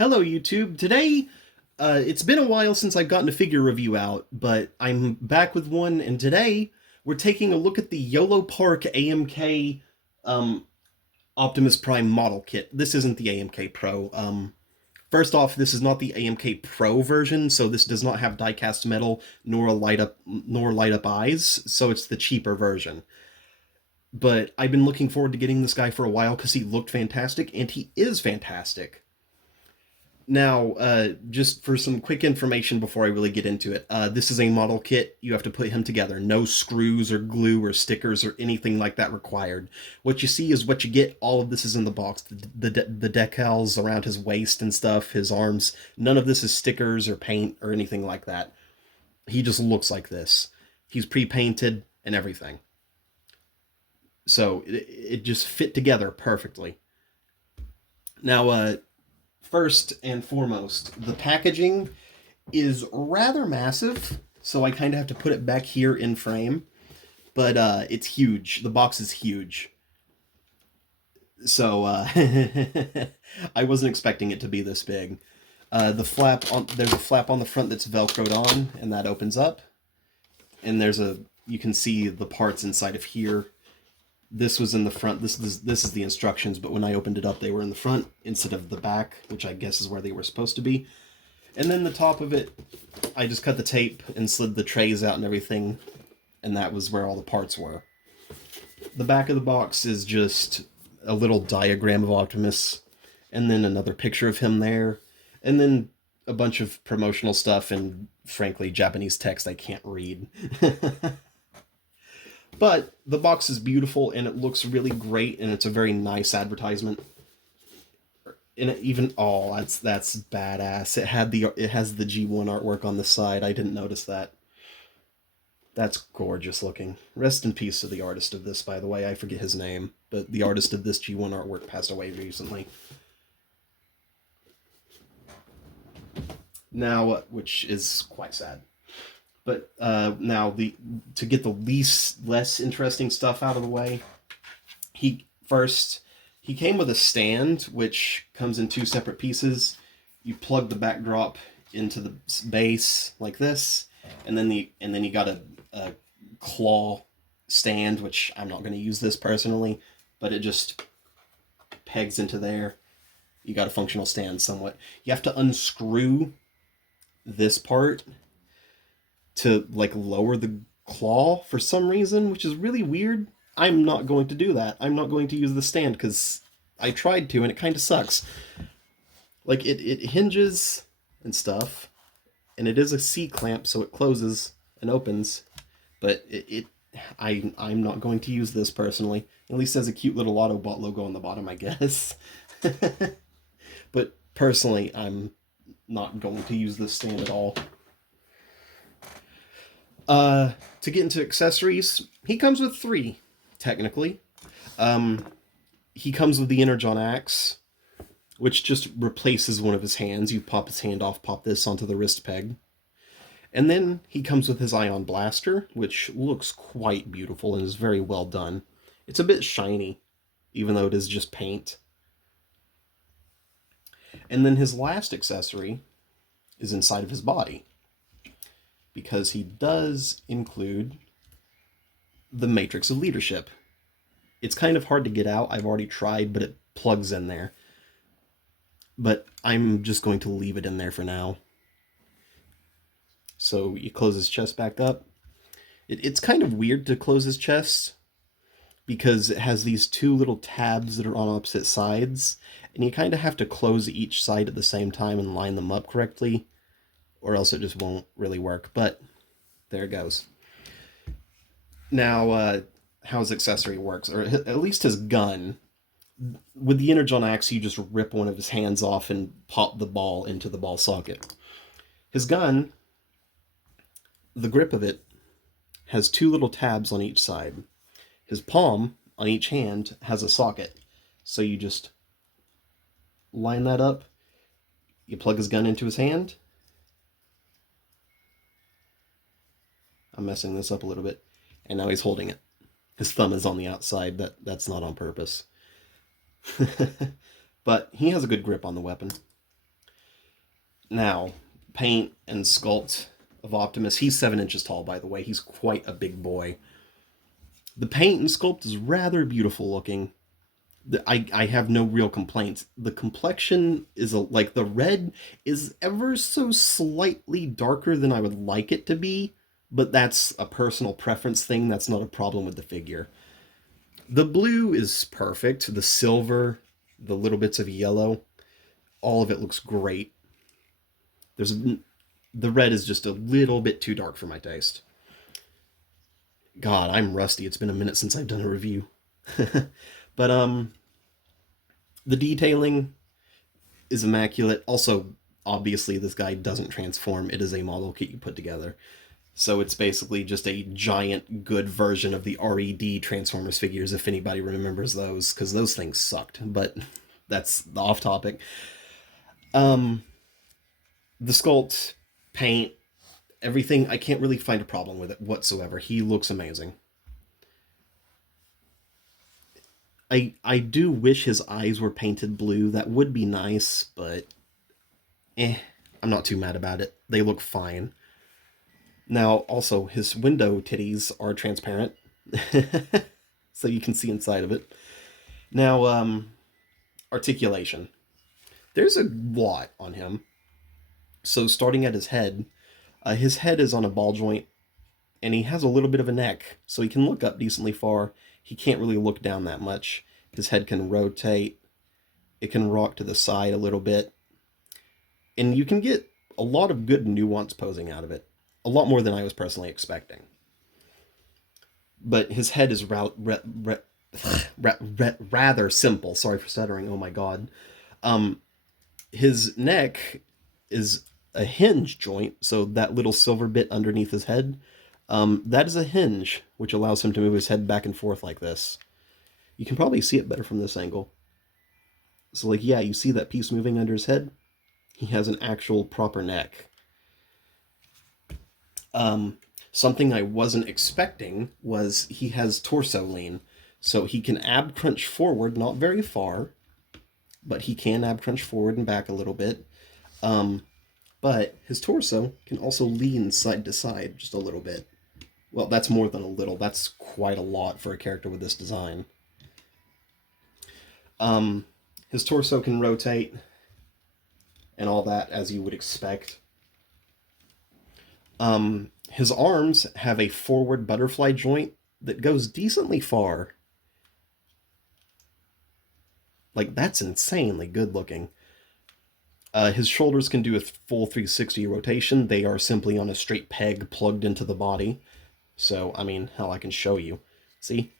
Hello, YouTube. Today, it's been a while since I've gotten a figure review out, but I'm back with one, and today we're taking a look at the yolopark AMK um, Optimus Prime model kit. This isn't the AMK Pro. First off, this is not the AMK Pro version, so this does not have die-cast metal nor light up eyes, so it's the cheaper version. But I've been looking forward to getting this guy for a while because he looked fantastic, and he is fantastic. Now, just for some quick information before I really get into it, this is a model kit. You have to put him together. No screws or glue or stickers or anything like that required. What you see is what you get. All of this is in the box. The decals around his waist and stuff, his arms. None of this is stickers or paint or anything like that. He just looks like this. He's pre-painted and everything. So it just fit together perfectly. Now, first and foremost, the packaging is rather massive, so I kind of have to put it back here in frame. But it's huge. The box is huge. So I wasn't expecting it to be this big. There's a flap on the front that's velcroed on, and that opens up. And you can see the parts inside of here. This was in the front. This is the instructions, but when I opened it up, they were in the front instead of the back, which I guess is where they were supposed to be. And then the top of it, I just cut the tape and slid the trays out and everything, and that was where all the parts were. The back of the box is just a little diagram of Optimus, and then another picture of him there, and then a bunch of promotional stuff and, frankly, Japanese text I can't read. But the box is beautiful and it looks really great, and it's a very nice advertisement. And that's badass. It has the G1 artwork on the side. I didn't notice that. That's gorgeous looking. Rest in peace to the artist of this, by the way. I forget his name, but the artist of this G1 artwork passed away recently. Now, which is quite sad. But now to get the less interesting stuff out of the way, he came with a stand which comes in two separate pieces. You plug the backdrop into the base like this, and then you got a claw stand, which I'm not going to use this personally, but it just pegs into there. You got a functional stand somewhat. You have to unscrew this part to like lower the claw for some reason, which is really weird. I'm not going to do that. I'm not going to use the stand because I tried to and it kind of sucks. Like it hinges and stuff, and it is a C-clamp, so it closes and opens, but I'm not going to use this personally. At least has a cute little Autobot logo on the bottom, I guess. But personally, I'm not going to use this stand at all. To get into accessories, he comes with 3, technically. He comes with the Energon Axe, which just replaces one of his hands. You pop his hand off, pop this onto the wrist peg. And then he comes with his Ion Blaster, which looks quite beautiful and is very well done. It's a bit shiny, even though it is just paint. And then his last accessory is inside of his body, because he does include the Matrix of Leadership. It's kind of hard to get out. I've already tried, but it plugs in there. But I'm just going to leave it in there for now. So you close his chest back up. It's kind of weird to close his chest because it has these 2 little tabs that are on opposite sides, and you kind of have to close each side at the same time and line them up correctly, or else it just won't really work. But there it goes. Now, how his accessory works, or at least his gun. With the Energon Axe, you just rip one of his hands off and pop the ball into the ball socket. His gun, the grip of it, has 2 little tabs on each side. His palm on each hand has a socket. So you just line that up, you plug his gun into his hand. I'm messing this up a little bit. And now he's holding it. His thumb is on the outside. That's not on purpose. But he has a good grip on the weapon. Now, paint and sculpt of Optimus. He's 7 inches tall, by the way. He's quite a big boy. The paint and sculpt is rather beautiful looking. I have no real complaints. The complexion is like the red is ever so slightly darker than I would like it to be, but that's a personal preference thing. That's not a problem with the figure. The blue is perfect. The silver, the little bits of yellow, all of it looks great. There's the red is just a little bit too dark for my taste. God, I'm rusty. It's been a minute since I've done a review. But the detailing is immaculate. Also, obviously, this guy doesn't transform. It is a model kit you put together. So it's basically just a giant, good version of the RED Transformers figures, if anybody remembers those, because those things sucked. But that's off topic. Um, the sculpt, paint, everything, I can't really find a problem with it whatsoever. He looks amazing. I do wish his eyes were painted blue. That would be nice, but eh, I'm not too mad about it. They look fine. Now, also, his window titties are transparent, so you can see inside of it. Now, articulation. There's a lot on him. So, starting at his head is on a ball joint, and he has a little bit of a neck, so he can look up decently far. He can't really look down that much. His head can rotate. It can rock to the side a little bit. And you can get a lot of good nuance posing out of it. A lot more than I was personally expecting. But his head is rather simple. Sorry for stuttering. Oh my god. Um, his neck is a hinge joint, so that little silver bit underneath his head, that is a hinge, which allows him to move his head back and forth like this. You can probably see it better from this angle. So, like, yeah, you see that piece moving under his head? He has an actual proper neck. Something I wasn't expecting was he has torso lean. So he can ab crunch forward, not very far, but he can ab crunch forward and back a little bit. Um, but his torso can also lean side to side just a little bit. Well, that's more than a little. That's quite a lot for a character with this design. Um, his torso can rotate and all that, as you would expect. His arms have a forward butterfly joint that goes decently far. Like, that's insanely good looking. His shoulders can do a full 360 rotation. They are simply on a straight peg plugged into the body. So, I mean, hell, I can show you. See?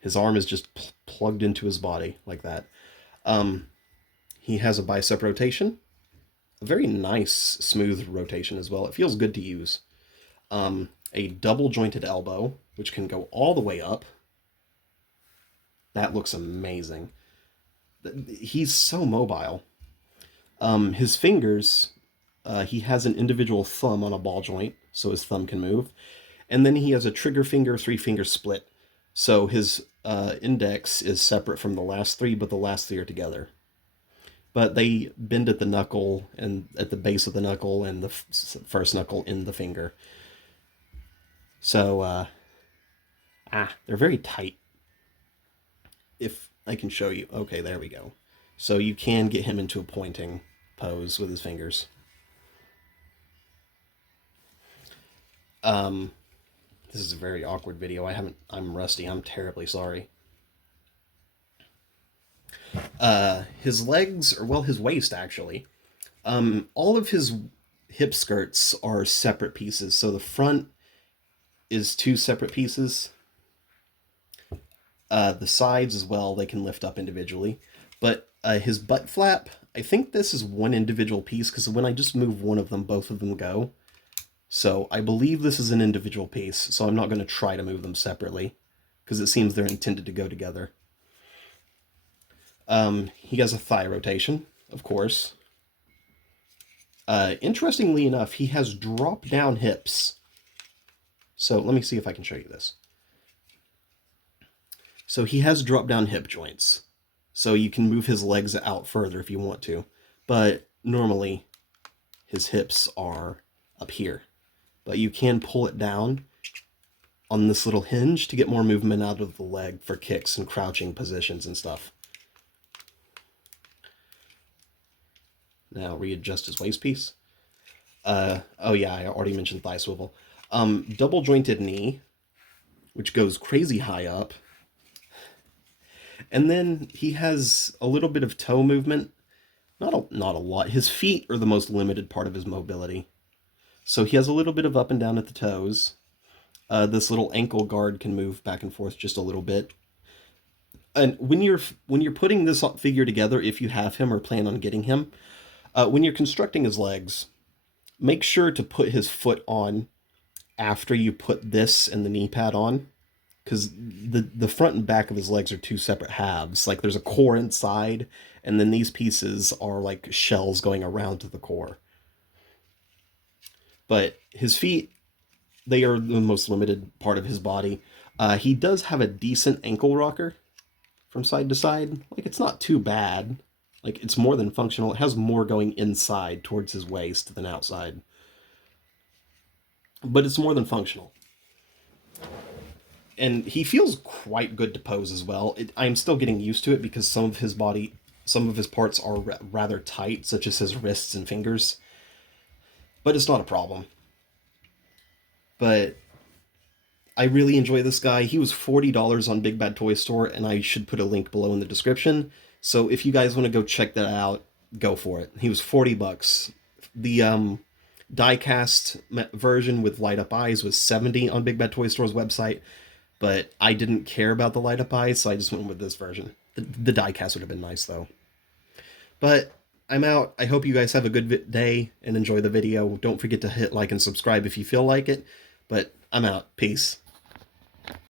His arm is just plugged into his body like that. He has a bicep rotation. A very nice, smooth rotation as well. It feels good to use. A double jointed elbow, which can go all the way up. That looks amazing. He's so mobile. His fingers, he has an individual thumb on a ball joint, so his thumb can move. And then he has a trigger finger, 3-finger split. So his index is separate from the last three, but the last three are together. But they bend at the knuckle and at the base of the knuckle and the first knuckle in the finger. So, they're very tight. If I can show you. Okay, there we go. So you can get him into a pointing pose with his fingers. This is a very awkward video. I'm rusty. I'm terribly sorry. His legs, or well, his waist actually. All of his hip skirts are separate pieces. So the front is two separate pieces. The sides as well, they can lift up individually. But his butt flap, I think this is one individual piece, because when I just move one of them, both of them go. So I believe this is an individual piece, so I'm not going to try to move them separately, because it seems they're intended to go together. He has a thigh rotation, of course. Interestingly enough, he has drop-down hips. So let me see if I can show you this. So he has drop-down hip joints. So you can move his legs out further if you want to. But normally his hips are up here, but you can pull it down on this little hinge to get more movement out of the leg for kicks and crouching positions and stuff. Now readjust his waist piece. Oh yeah, I already mentioned thigh swivel. Double jointed knee, which goes crazy high up. And then he has a little bit of toe movement. Not a lot. His feet are the most limited part of his mobility. So he has a little bit of up and down at the toes. This little ankle guard can move back and forth just a little bit. And when you're putting this figure together, if you have him or plan on getting him, when you're constructing his legs, make sure to put his foot on after you put this and the knee pad on, because the front and back of his legs are two separate halves. Like there's a core inside, and then these pieces are like shells going around to the core. But his feet, they are the most limited part of his body. He does have a decent ankle rocker from side to side. Like, it's not too bad. Like, it's more than functional. It has more going inside towards his waist than outside. But it's more than functional. And he feels quite good to pose as well. I'm still getting used to it because some of his parts are rather tight, such as his wrists and fingers. But it's not a problem. But I really enjoy this guy. He was $40 on Big Bad Toy Store, and I should put a link below in the description. So if you guys want to go check that out, go for it. He was $40. The die-cast version with light-up eyes was $70 on Big Bad Toy Store's website, but I didn't care about the light-up eyes, so I just went with this version. The die-cast would have been nice, though. But I'm out. I hope you guys have a good day and enjoy the video. Don't forget to hit like and subscribe if you feel like it. But I'm out. Peace.